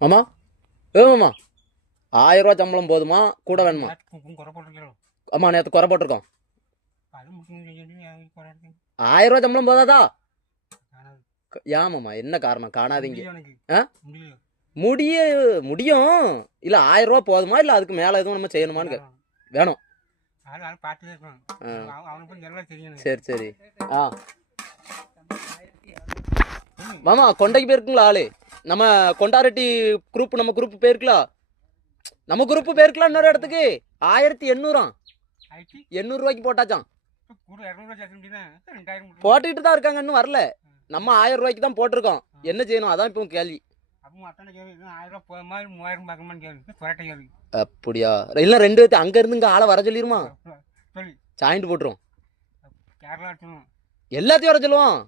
மாமா மாமா 1000 ரூபா சம்பளம் போதுமா கூட வேணுமா? ஆமா நேற்று குறை போட்டிருக்கோம். 1000 ரூபா சம்பளம் போதாதா? ஏமாம்மா என்ன காரணம் காணாதீங்க? முடிய முடியும் இல்லை 1000 ரூபா போதுமா இல்லை அதுக்கு மேலே எதுவும் நம்ம செய்யணுமான்னு வேணும். சரி சரி. ஆ மாமா கொண்டைக்கு போயிருக்குங்களா ஆளு? நம்ம கொண்டாரெட்டி குரூப் நம்ம குரூப் போயிருக்கலா? நம்ம குரூப் போயிருக்கலாம் இன்னொரு இடத்துக்கு 1800 800 ரூபாய்க்கு போட்டாச்சான். போட்டுக்கிட்டு தான் இருக்காங்க, இன்னும் வரல. நம்ம 1000 ரூபாய்க்கு தான் போட்டிருக்கோம். என்ன செய்யணும் அதான் இப்போ கேள்வி. அப்படியா? இல்லை 2 பேர்த்து அங்க இருந்து இங்க ஆளை வர சொல்லிருமா? சாயிண்ட் போட்டுரும். எல்லாத்தையும் வர சொல்லுவோம்.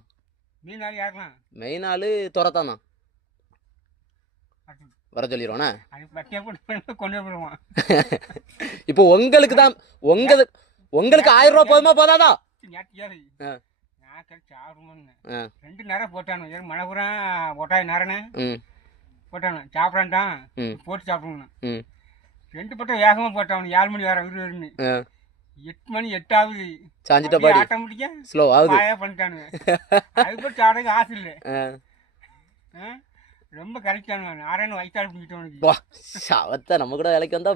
மெயின் ஆளு துரத்தான் தான் வர சொல்லிடுவானே. இப்போ உங்களுக்கு தான் உங்களுக்கு 1000 ரூபா போதுமா போதாதா? 2 நேரம் போட்டானு மழபுரம் ஒட்டாய் நேரனே போட்டானு சாப்பிடான்ட்டான் போட்டு சாப்பிடணும். 2 பட்டம் வேகமாக போட்டான். 7 மணி வர விறுவிறுன்னு 8 மணி 8 ஆகுது. சாஞ்சிட்ட பாடி ஆட்டோமேட்டிக்கா ஸ்லோ ஆகுது. பண்ணிட்டானுங்க. அதுக்கு சாப்பிட ஆசை இல்லை. ரொம்ப கரெக்டானு ஆராயணு வயிற்றாடு பிடிக்கிட்டவனுக்கு நம்ம கூட வேலைக்கு வந்தா